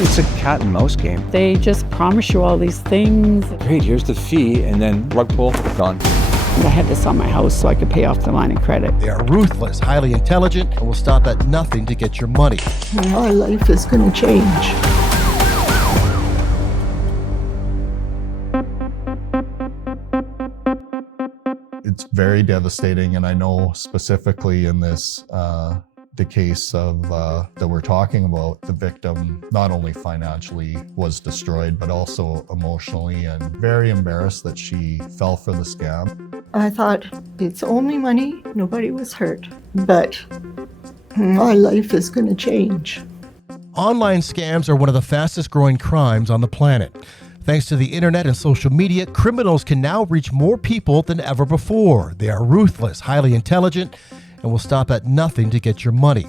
It's a cat and mouse game. They just promise you all these things. Great, here's the fee, and then rug pull, gone. I had to sell my house so I could pay off the line of credit. They are ruthless, highly intelligent, and will stop at nothing to get your money. My life is going to change. It's very devastating, and I know specifically in this the case of that we're talking about, the victim not only financially was destroyed, but also emotionally, and very embarrassed that she fell for the scam. I thought, it's only money, nobody was hurt, but my life is going to change. Online scams are one of the fastest growing crimes on the planet. Thanks to the internet and social media, criminals can now reach more people than ever before. They are ruthless, highly intelligent, and will stop at nothing to get your money.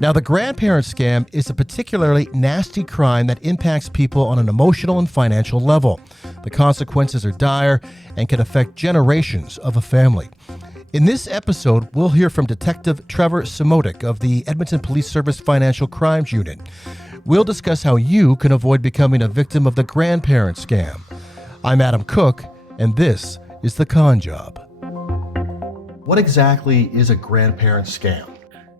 Now, the grandparent scam is a particularly nasty crime that impacts people on an emotional and financial level. The consequences are dire and can affect generations of a family. In this episode, we'll hear from Detective Trevor Semotiuk of the Edmonton Police Service Financial Crimes Unit. We'll discuss how you can avoid becoming a victim of the grandparent scam. I'm Adam Cook, and this is The Con Job. What exactly is a grandparent scam?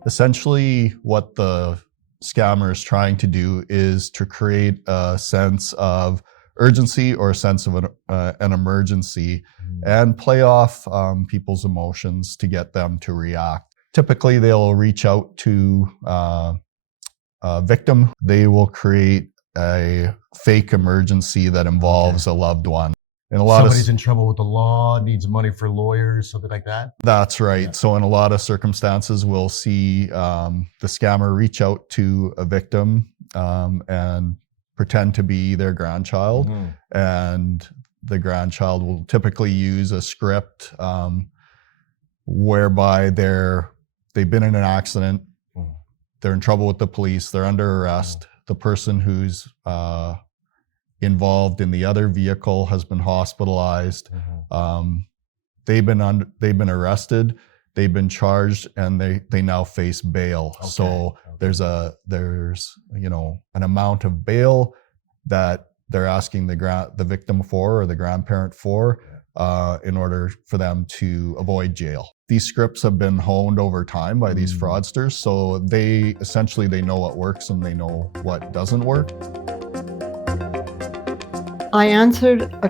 Essentially, what the scammer is trying to do is to create a sense of urgency or a sense of an emergency and play off people's emotions to get them to react. Typically, they'll reach out to a victim. They will create a fake emergency that involves a loved one. And Somebody's in trouble with the law, needs money for lawyers, something like that? That's right. Yeah. So in a lot of circumstances, we'll see the scammer reach out to a victim and pretend to be their grandchild. Mm-hmm. And the grandchild will typically use a script whereby they've been in an accident, they're in trouble with the police, they're under arrest. The person who's involved in the other vehicle has been hospitalized. They've been arrested, they've been charged, and they now face bail. Okay. So there's an amount of bail that they're asking the victim for, or the grandparent for, in order for them to avoid jail. These scripts have been honed over time by these fraudsters, so they know what works and they know what doesn't work. I answered a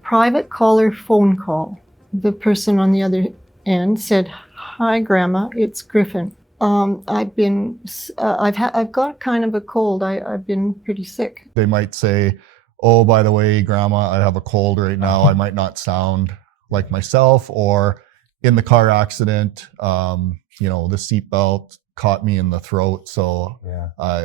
private caller phone call. The person on the other end said, "Hi, Grandma, it's Griffin. I've got kind of a cold. I've been pretty sick." They might say, "Oh, by the way, Grandma, I have a cold right now. I might not sound like myself," or "In the car accident, the seatbelt caught me in the throat, so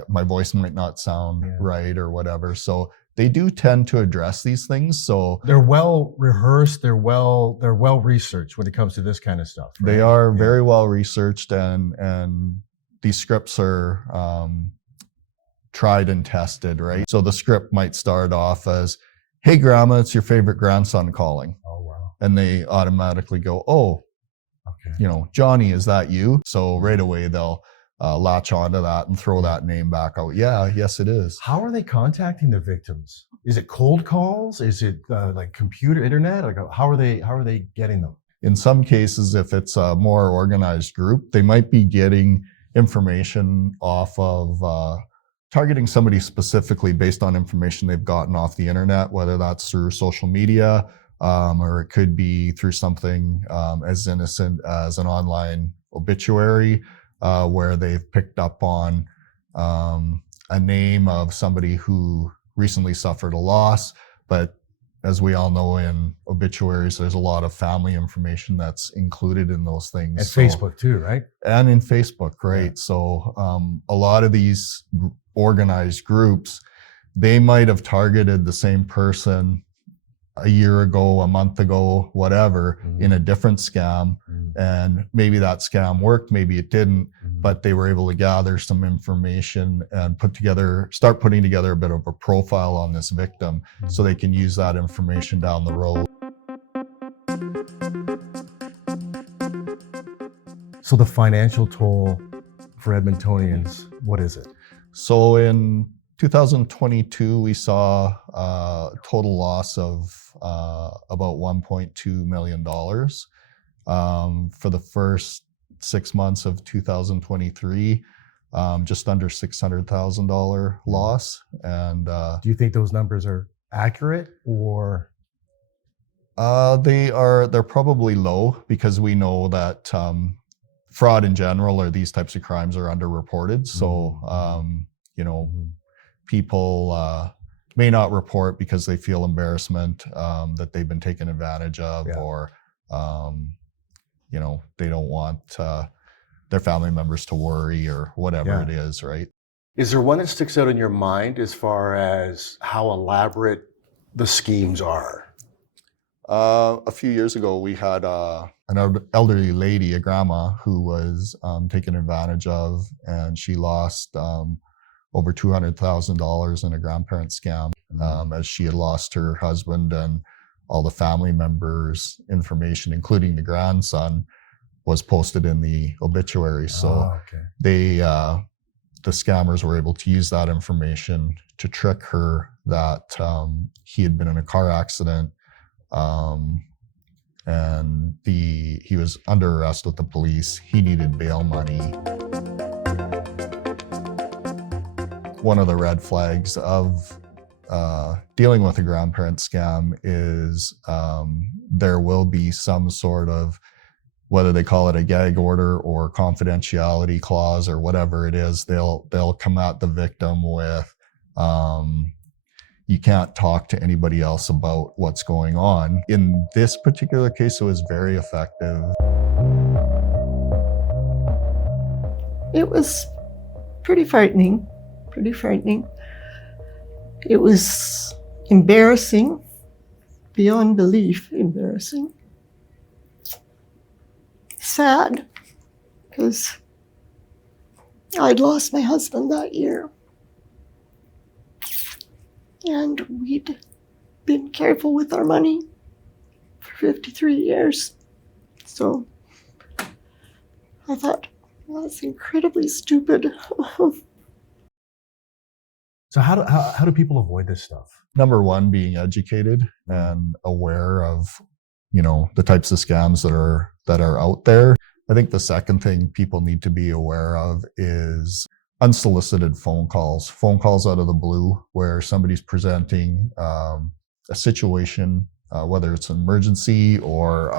my voice might not sound right," or whatever. So they do tend to address these things. So they're well rehearsed, they're well researched when it comes to this kind of stuff. Right? They are very well researched, and these scripts are tried and tested, right? So the script might start off as, "Hey, Grandma, it's your favorite grandson calling." Oh, wow. And they automatically go, "Oh, okay. Johnny, is that you?" So right away they'll latch onto that and throw that name back out. Yeah, yes, it is. How are they contacting the victims? Is it cold calls? Is it like computer, internet? Like how are they getting them? In some cases, if it's a more organized group, they might be getting information off of targeting somebody specifically based on information they've gotten off the internet, whether that's through social media, or it could be through something as innocent as an online obituary, where they've picked up on a name of somebody who recently suffered a loss. But as we all know, in obituaries, there's a lot of family information that's included in those things. And Facebook too, right? And in Facebook, right? Yeah. So a lot of these organized groups, they might have targeted the same person a year ago, a month ago, whatever, in a different scam. And maybe that scam worked, maybe it didn't, but they were able to gather some information and start putting together a bit of a profile on this victim so they can use that information down the road. So the financial toll for Edmontonians, what is it? So in 2022, we saw a total loss of about $1.2 million. For the first 6 months of 2023, just under $600,000 loss. And Do you think those numbers are accurate, or? they're probably low, because we know that fraud in general, or these types of crimes, are underreported. So, people may not report because they feel embarrassment that they've been taken advantage of, or, they don't want their family members to worry, or whatever it is, right? Is there one that sticks out in your mind as far as how elaborate the schemes are? A few years ago, we had an elderly lady, a grandma, who was taken advantage of, and she lost over $200,000 in a grandparent scam, as she had lost her husband, and all the family members' information, including the grandson, was posted in the obituary. So the scammers were able to use that information to trick her that he had been in a car accident, and he was under arrest with the police. He needed bail money. One of the red flags of dealing with a grandparent scam is there will be some sort of, whether they call it a gag order or confidentiality clause or whatever it is, they'll come at the victim with, you can't talk to anybody else about what's going on. In this particular case, it was very effective. It was pretty frightening. It was embarrassing, beyond belief embarrassing. Sad, because I'd lost my husband that year. And we'd been careful with our money for 53 years. So I thought, well, that's incredibly stupid. So how do people avoid this stuff? Number one, being educated and aware of, the types of scams that are out there. I think the second thing people need to be aware of is unsolicited phone calls out of the blue, where somebody's presenting a situation, whether it's an emergency or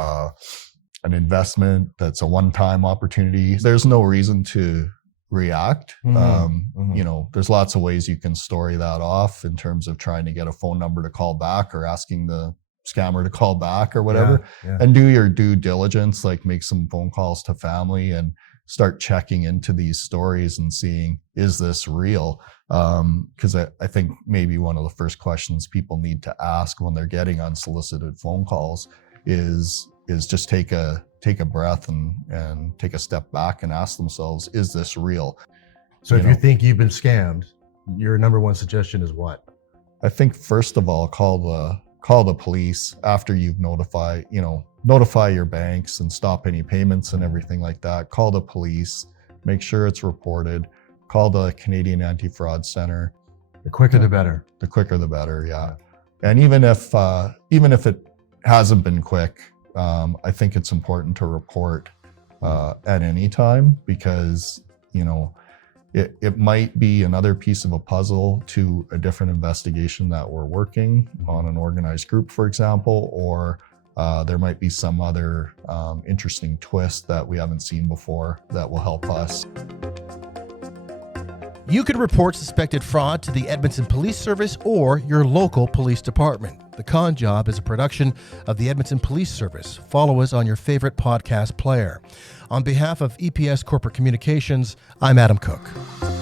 an investment that's a one-time opportunity. There's no reason to react. There's lots of ways you can story that off, in terms of trying to get a phone number to call back, or asking the scammer to call back, or whatever. And do your due diligence, like make some phone calls to family and start checking into these stories and seeing, is this real? Because I think maybe one of the first questions people need to ask when they're getting unsolicited phone calls is just take a breath and take a step back and ask themselves, is this real? So if you think you've been scammed, your number one suggestion is what? I think first of all, call the police after you've notify your banks and stop any payments and everything like that. Call the police, make sure it's reported. Call the Canadian Anti-Fraud Center. The quicker the better. The quicker the better, yeah. And even if it hasn't been quick, I think it's important to report at any time, because it might be another piece of a puzzle to a different investigation that we're working on, an organized group, for example, or there might be some other interesting twist that we haven't seen before that will help us. You can report suspected fraud to the Edmonton Police Service or your local police department. The Con Job is a production of the Edmonton Police Service. Follow us on your favorite podcast player. On behalf of EPS Corporate Communications, I'm Adam Cook.